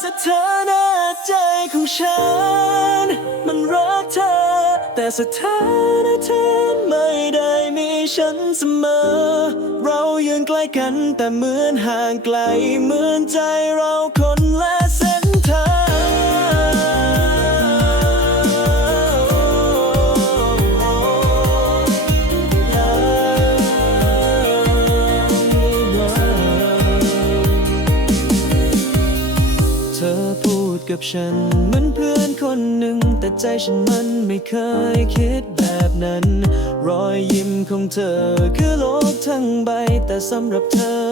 สถานะใจของฉัน มันรักเธอ แต่สถานะเธอไม่ได้มีฉันเสมอ เรายืนใกล้กันแต่เหมือนห่างไกลเหมือนใจเรา กับฉันเหมือนเพื่อนคนหนึ่ง แต่ใจฉันมันไม่เคยคิดแบบนั้น รอยยิ้มของเธอคือโลกทั้งใบ แต่สำหรับเธอ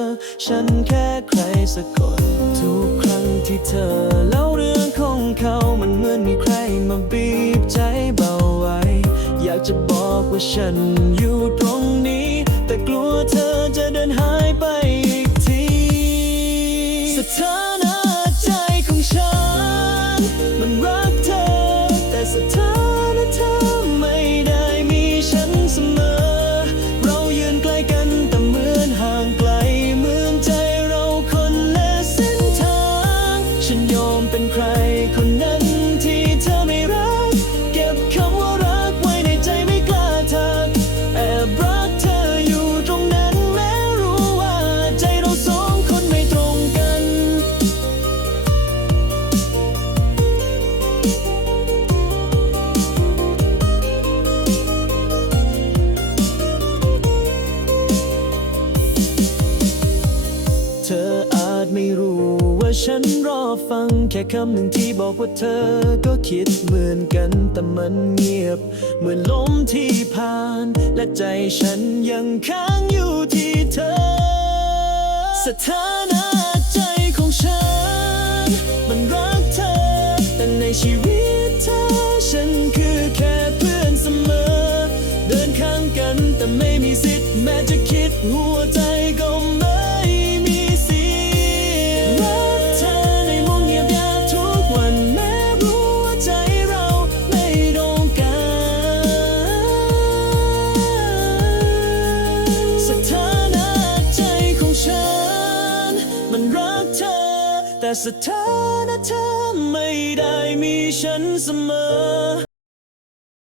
ฉันแค่ใครสักคน ทุกครั้งที่เธอเล่าเรื่องของเขามันเหมือนมีใครมาบีบใจเบาไว้ อยากจะบอกว่าฉันอยู่ตรงนี้ แต่กลัวเธอจะเดินหาย แต่ส ธออาจไม่รู้ว่าฉันรอฟังแค่คำหนึ่งที่บอกว่าเธอก็คิดเหมือนกันแต่มันเงียบ เหมือนลมที่ผ่าน และใจฉันยังค้างอยู่ที่เธอ สถานะใจของฉัน มันรักเธอ แต่ในชีวิตเธอ ฉันคือแค่เพื่อนเสมอ เดินข้างกันแต่ไม่มีสิทธิ์แม้จะคิดหัวใจ แต่สถานะเธอไม่ได้มีฉันเสมอ